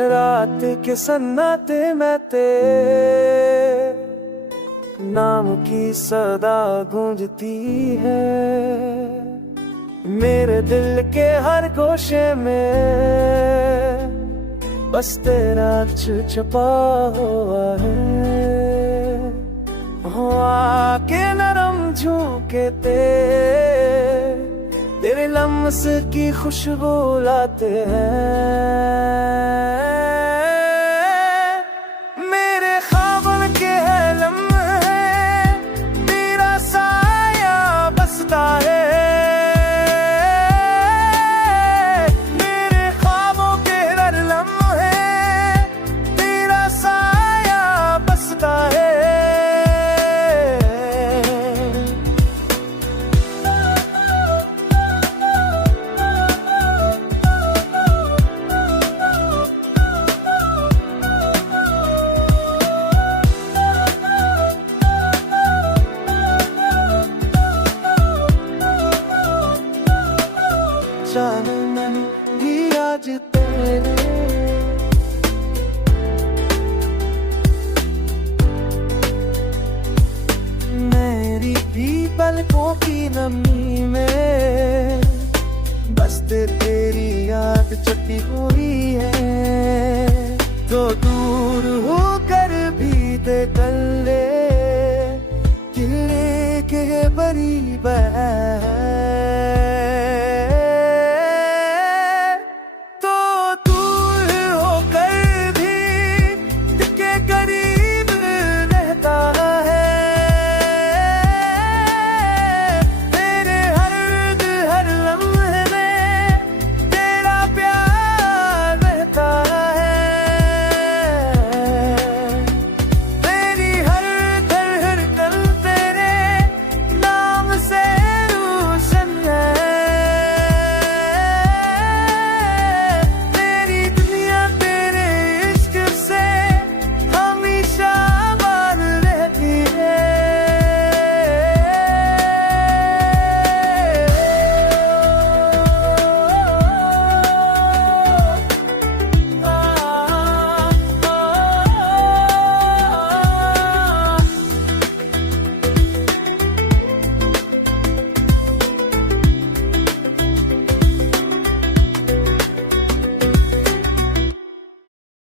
रात के सन्नाटे में तेरे नाम की सदा गूंजती है। मेरे दिल के हर गोशे में बस तेरा छुपा हुआ है। हो आके नरम झोंके तेरे लम्स की खुशबू लाते हैं। मेरे ख्वाबों के है लम्हे तेरा साया बसता है। मेरे ख्वाबों के हर लम्हे तेरा साया बसता है। चांदन भी आज तेरे मेरी भी पलकों की नमी में बस तेरी याद छुपी हुई है। तो दूर होकर भी देख ले के करीब है।